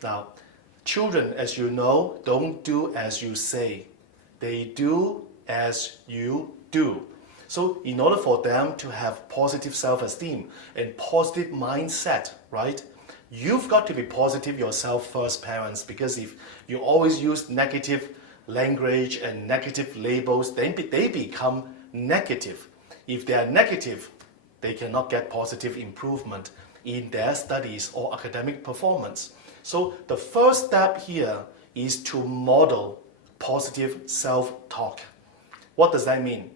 Now, children, as you know, don't do as you say. They do as you do. So in order for them to have positive self-esteem and positive mindset, right? You've got to be positive yourself first, parents, because if you always use negative language and negative labels, then they become negative. If they are negative, they cannot get positive improvement in their studies or academic performance. So the first step here is to model positive self-talk. What does that mean?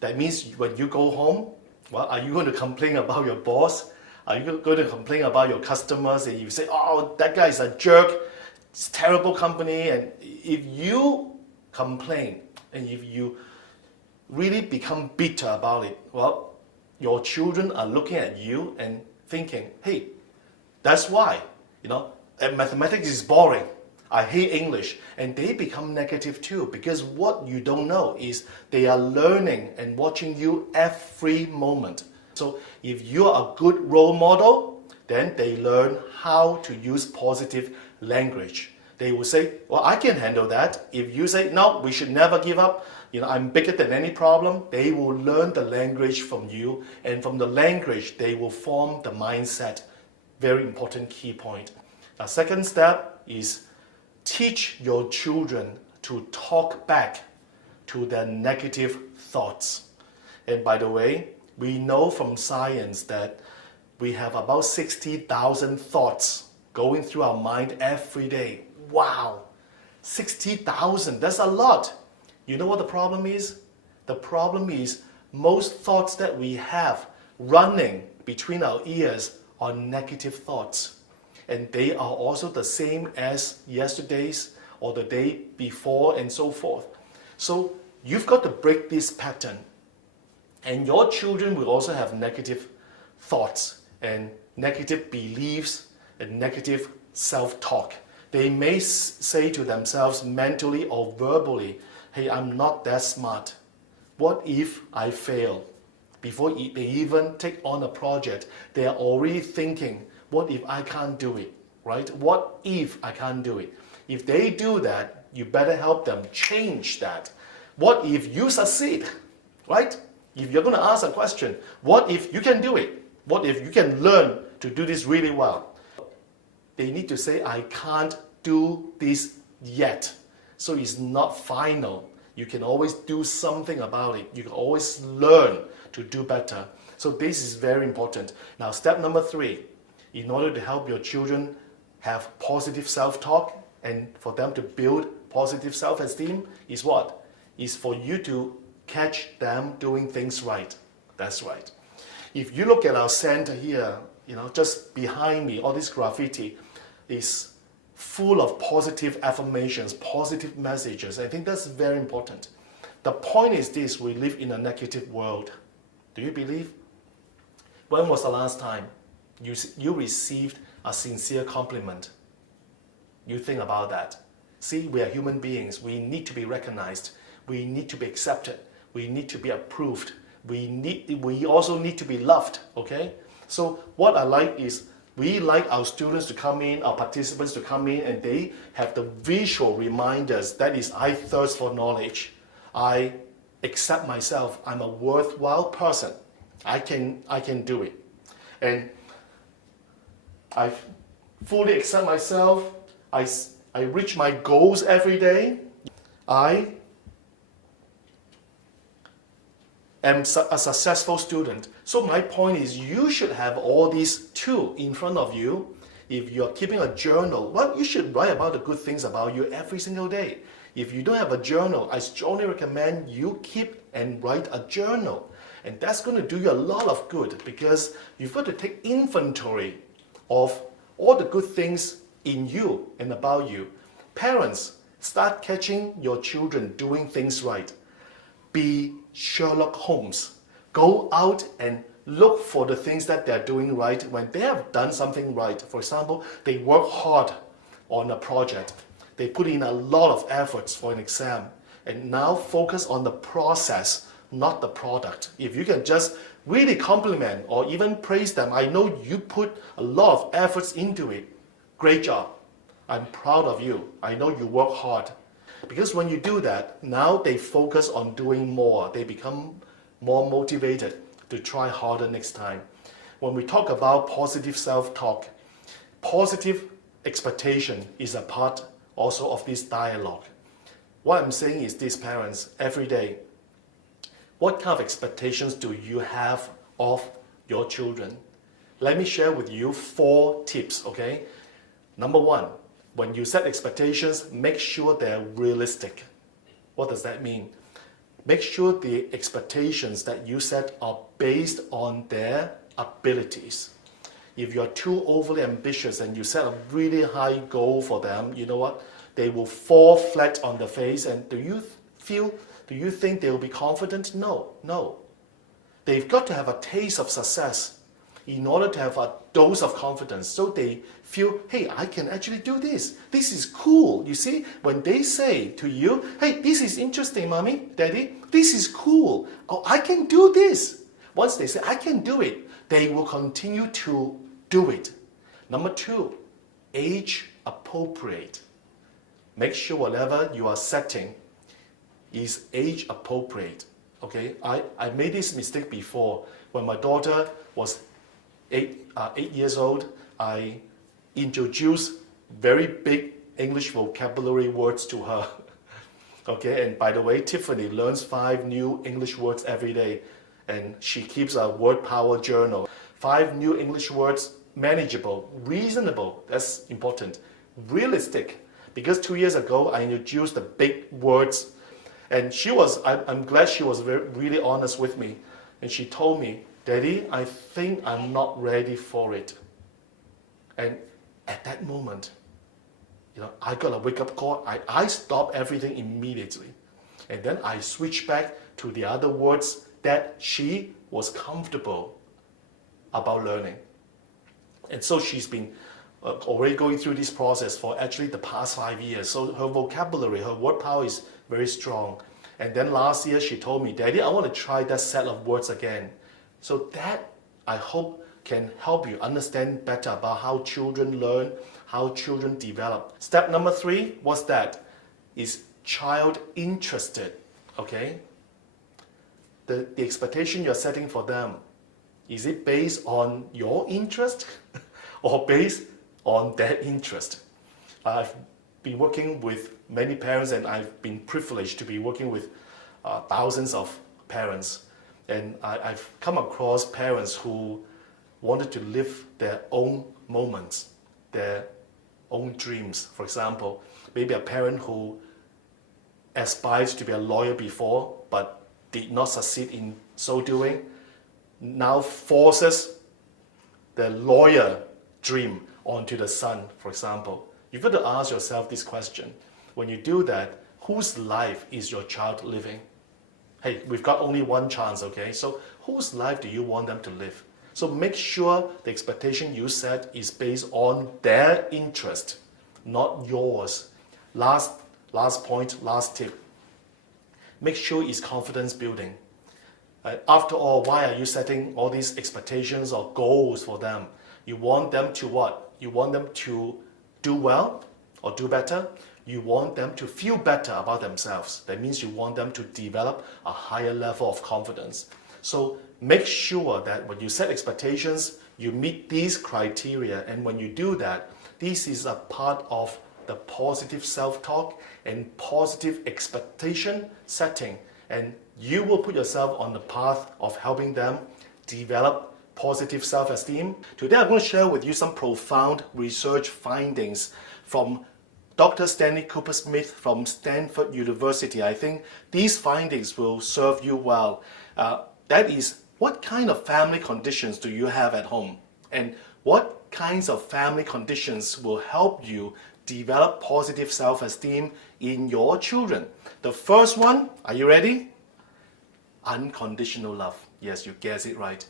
That means when you go home, well, are you going to complain about your boss? Are you going to complain about your customers and you say, oh, that guy is a jerk, it's a terrible company? And if you complain and if you really become bitter about it, well, your children are looking at you and thinking, hey, that's why, mathematics is boring. I hate English. And they become negative too, because what you don't know is they are learning and watching you every moment. So if you are a good role model, then they learn how to use positive language. They will say, well, I can handle that. If you say, no, we should never give up, I'm bigger than any problem, they will learn the language from you, and from the language, they will form the mindset. Very important key point. The second step is teach your children to talk back to their negative thoughts. And by the way, we know from science that we have about 60,000 thoughts going through our mind every day. Wow, 60,000, that's a lot. You know what the problem is? The problem is most thoughts that we have running between our ears are negative thoughts. And they are also the same as yesterday's or the day before and so forth. So you've got to break this pattern. And your children will also have negative thoughts and negative beliefs and negative self-talk. They may say to themselves mentally or verbally, hey, I'm not that smart. What if I fail? Before they even take on a project, they are already thinking, what if I can't do it, right? What if I can't do it? If they do that, you better help them change that. What if you succeed, right? If you're going to ask a question, what if you can do it? What if you can learn to do this really well? They need to say, I can't do this yet. So it's not final. You can always do something about it. You can always learn to do better. So this is very important. Now, step number 3, in order to help your children have positive self-talk and for them to build positive self-esteem is what? Is for you to catch them doing things right. That's right. If you look at our center here, just behind me, all this graffiti is full of positive affirmations, positive messages. I think that's very important. The point is this: we live in a negative world. Do you believe? When was the last time you received a sincere compliment? You think about that. See, we are human beings. We need to be recognized. We need to be accepted. We need to be approved. We also need to be loved, okay? So what I like is we like our students to come in, our participants to come in, and they have the visual reminders. That is, I thirst for knowledge. I accept myself. I'm a worthwhile person. I can do it. And I fully accept myself. I reach my goals every day. I am a successful student. So my point is you should have all these too in front of you. If you're keeping a journal, well, you should write about the good things about you every single day. If you don't have a journal, I strongly recommend you keep and write a journal. And that's going to do you a lot of good because you've got to take inventory of all the good things in you and about you. Parents, start catching your children doing things right. Be Sherlock Holmes. Go out and look for the things that they're doing right when they have done something right. For example, they work hard on a project. They put in a lot of efforts for an exam. And now focus on the process, not the product. If you can just really compliment or even praise them, I know you put a lot of efforts into it. Great job. I'm proud of you. I know you work hard. Because when you do that, now they focus on doing more. They become more motivated to try harder next time. When we talk about positive self-talk, positive expectation is a part also of this dialogue. What I'm saying is this, parents, every day, what kind of expectations do you have of your children? Let me share with you 4 tips, okay? Number 1, when you set expectations, make sure they're realistic. What does that mean? Make sure the expectations that you set are based on their abilities. If you're too overly ambitious and you set a really high goal for them, you know what? They will fall flat on their face. And do you think they will be confident? No. They've got to have a taste of success in order to have a dose of confidence. So they feel, hey, I can actually do this. This is cool. You see, when they say to you, hey, this is interesting, mommy, daddy, this is cool. Oh, I can do this. Once they say, I can do it, they will continue to do it. Number 2, age appropriate. Make sure whatever you are setting is age appropriate. Okay, I made this mistake before. When my daughter was 8 years old, I introduced very big English vocabulary words to her. Okay, and by the way, Tiffany learns 5 new English words every day, and she keeps a word power journal. 5 new English words, manageable, reasonable, that's important, realistic. Because 2 years ago, I introduced the big words, and I'm glad she was really honest with me. And she told me, Daddy, I think I'm not ready for it. And at that moment, I got a wake-up call. I stopped everything immediately. And then I switched back to the other words that she was comfortable about learning. And so she's been already going through this process for actually the past 5 years. So her vocabulary, her word power is very strong. And then last year she told me, Daddy, I want to try that set of words again. So that, I hope, can help you understand better about how children learn, how children develop. Step number 3, what's that? Is child interested, okay? The expectation you're setting for them, is it based on your interest or based on their interest? I've been working with many parents, and I've been privileged to be working with thousands of parents. And I've come across parents who wanted to live their own moments, their own dreams. For example, maybe a parent who aspired to be a lawyer before but did not succeed in so doing, now forces the lawyer dream onto the son, for example. You've got to ask yourself this question. When you do that, whose life is your child living? Hey, we've got only one chance, okay? So whose life do you want them to live? So make sure the expectation you set is based on their interest, not yours. Last point, last tip. Make sure it's confidence building. After all, why are you setting all these expectations or goals for them? You want them to what? You want them to do well or do better. You want them to feel better about themselves. That means you want them to develop a higher level of confidence. So make sure that when you set expectations, you meet these criteria. And when you do that, this is a part of the positive self-talk and positive expectation setting. And you will put yourself on the path of helping them develop positive self-esteem. Today I'm going to share with you some profound research findings from Dr. Stanley Cooper-Smith from Stanford University. I think these findings will serve you well. That is, what kind of family conditions do you have at home? And what kinds of family conditions will help you develop positive self-esteem in your children? The first one, are you ready? Unconditional love. Yes, you guessed it right.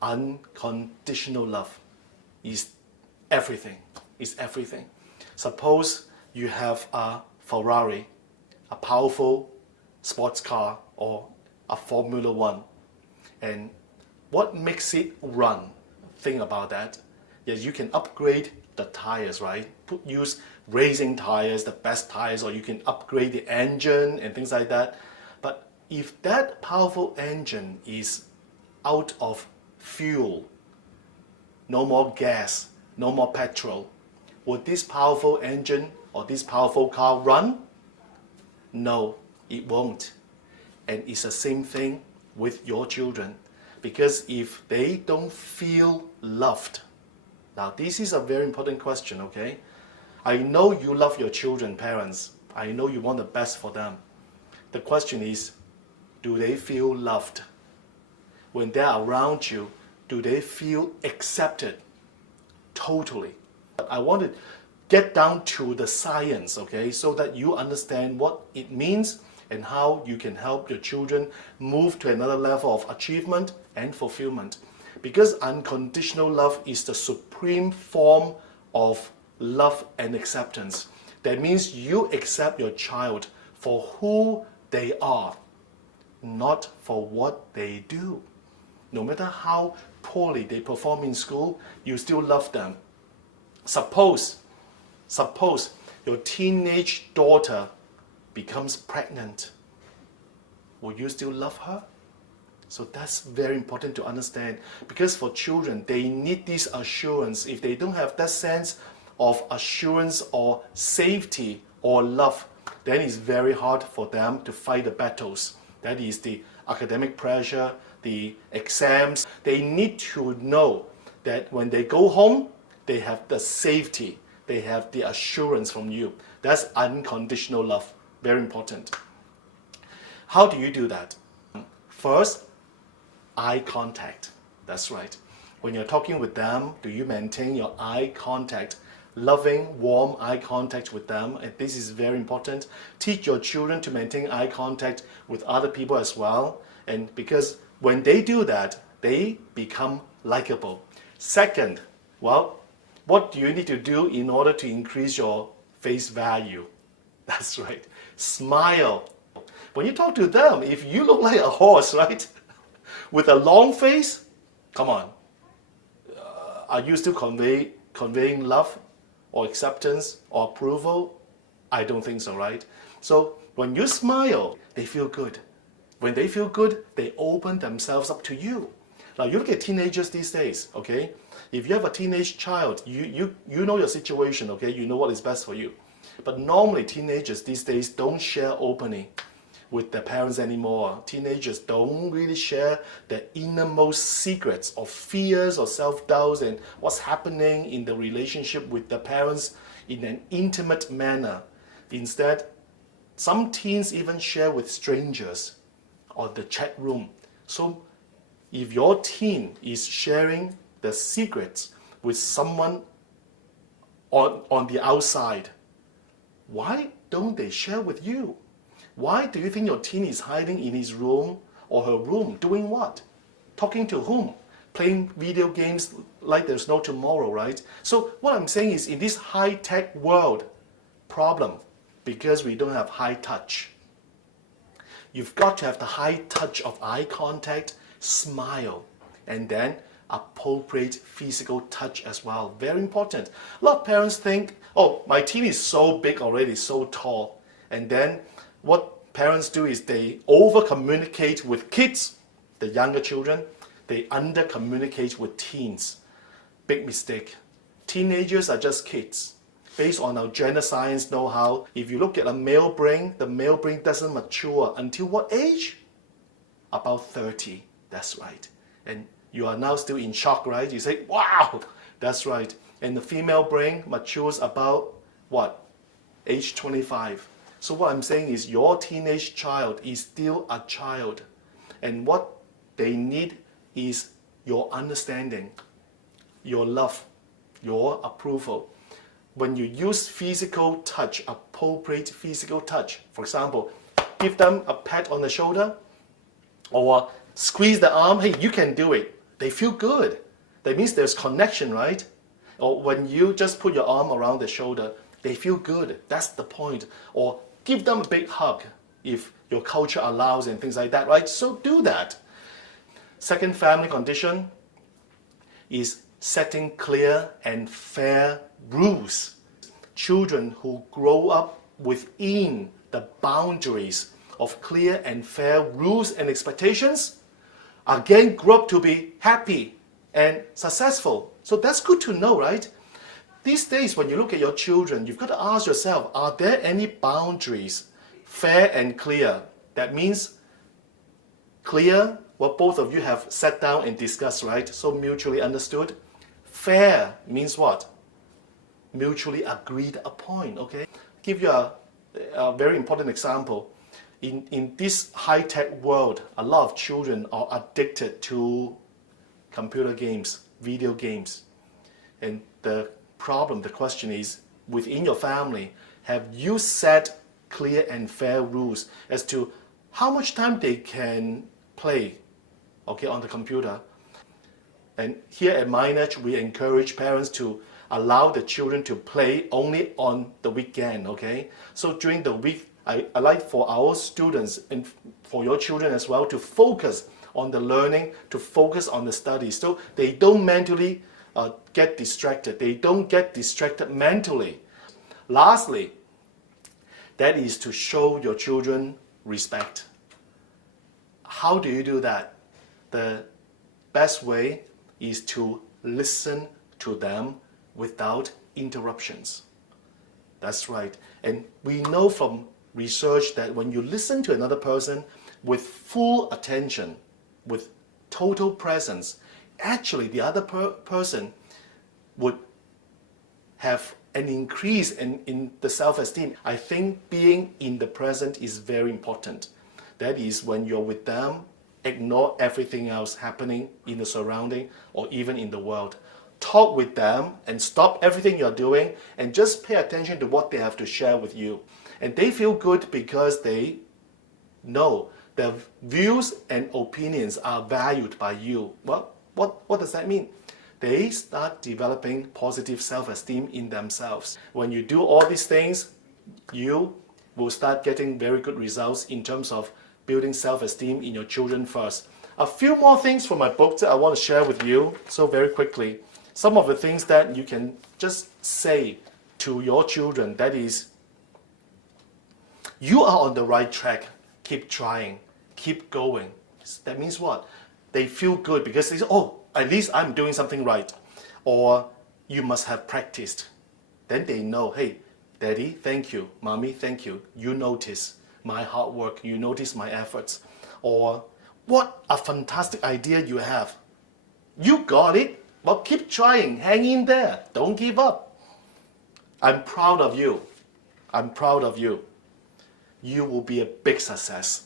Unconditional love is everything. It's everything. Suppose you have a Ferrari, a powerful sports car, or a Formula One. And what makes it run? Think about that. Yes, you can upgrade the tires, right? Use racing tires, the best tires, or you can upgrade the engine and things like that. But if that powerful engine is out of fuel, no more gas, no more petrol, would this powerful engine or this powerful car run? No, it won't. And it's the same thing with your children. Because if they don't feel loved, now this is a very important question, okay? I know you love your children, parents. I know you want the best for them. The question is, do they feel loved? When they're around you, do they feel accepted? Totally. I want to get down to the science, okay, so that you understand what it means and how you can help your children move to another level of achievement and fulfillment. Because unconditional love is the supreme form of love and acceptance. That means you accept your child for who they are, not for what they do. No matter how poorly they perform in school, you still love them. Suppose your teenage daughter becomes pregnant. Will you still love her? So that's very important to understand, because for children, they need this assurance. If they don't have that sense of assurance or safety or love, then it's very hard for them to fight the battles. That is the academic pressure, the exams. They need to know that when they go home, they have the safety, they have the assurance from you. That's unconditional love. Very important. How do you do that? First, eye contact. That's right. When you're talking with them, do you maintain your eye contact? Loving, warm eye contact with them. And this is very important. Teach your children to maintain eye contact with other people as well. And because when they do that, they become likable. Second, well, what do you need to do in order to increase your face value? That's right. Smile. When you talk to them, if you look like a horse, right, with a long face, come on. Are you still conveying love or acceptance or approval? I don't think so, right? So when you smile, they feel good. When they feel good, they open themselves up to you. Now you look at teenagers these days, okay? If you have a teenage child, you know your situation, okay? You know what is best for you. But normally teenagers these days don't share openly with their parents anymore. Teenagers don't really share their innermost secrets or fears or self-doubts and what's happening in the relationship with their parents in an intimate manner. Instead, some teens even share with strangers or the chat room. So if your teen is sharing the secrets with someone on the outside, why don't they share with you? Why do you think your teen is hiding in his room or her room? Doing what? Talking to whom? Playing video games like there's no tomorrow, right? So what I'm saying is, in this high-tech world, problem, because we don't have high touch. You've got to have the high touch of eye contact, smile, and then appropriate physical touch as well. Very important. A lot of parents think, oh, my teen is so big already, so tall. And then what parents do is they over-communicate with kids, the younger children. They under-communicate with teens. Big mistake. Teenagers are just kids. Based on our gender science know-how, if you look at a male brain, the male brain doesn't mature until what age? About 30. That's right. And you are now still in shock, right? You say, wow, that's right. And the female brain matures about what? Age 25. So what I'm saying is, your teenage child is still a child. And what they need is your understanding, your love, your approval. When you use physical touch, appropriate physical touch, for example, give them a pat on the shoulder or squeeze the arm, hey, you can do it. They feel good. That means there's connection, right? Or when you just put your arm around the shoulder, they feel good. That's the point. Or give them a big hug if your culture allows and things like that, right? So do that. Second family condition is setting clear and fair rules. Children who grow up within the boundaries of clear and fair rules and expectations again grow up to be happy and successful. So that's good to know, right? These days, when you look at your children, you've got to ask yourself, are there any boundaries, fair and clear? That means clear, what both of you have sat down and discussed, right? So mutually understood. Fair means what? Mutually agreed upon, okay? Give you a very important example. In this high-tech world, a lot of children are addicted to computer games, video games. And the question is, within your family, have you set clear and fair rules as to how much time they can play, okay, on the computer? And here at Minage, we encourage parents to allow the children to play only on the weekend, okay? So during the week, I like for our students and for your children as well to focus on the learning, to focus on the studies, so they don't mentally get distracted. They don't get distracted mentally. Lastly, that is to show your children respect. How do you do that? The best way is to listen to them without interruptions. That's right. And we know from research that when you listen to another person with full attention, with total presence, actually the other person would have an increase in the self-esteem. I think being in the present is very important. That is, when you're with them, ignore everything else happening in the surrounding or even in the world. Talk with them and stop everything you're doing and just pay attention to what they have to share with you. And they feel good because they know their views and opinions are valued by you. Well, what does that mean? They start developing positive self-esteem in themselves. When you do all these things, you will start getting very good results in terms of building self-esteem in your children first. A few more things from my book that I want to share with you, so very quickly. Some of the things that you can just say to your children, that is, you are on the right track, keep trying, keep going. That means what? They feel good because they say, oh, at least I'm doing something right. Or you must have practiced. Then they know, hey, Daddy, thank you. Mommy, thank you. You notice my hard work. You notice my efforts. Or what a fantastic idea you have. You got it. Well, keep trying. Hang in there. Don't give up. I'm proud of you. I'm proud of you. You will be a big success.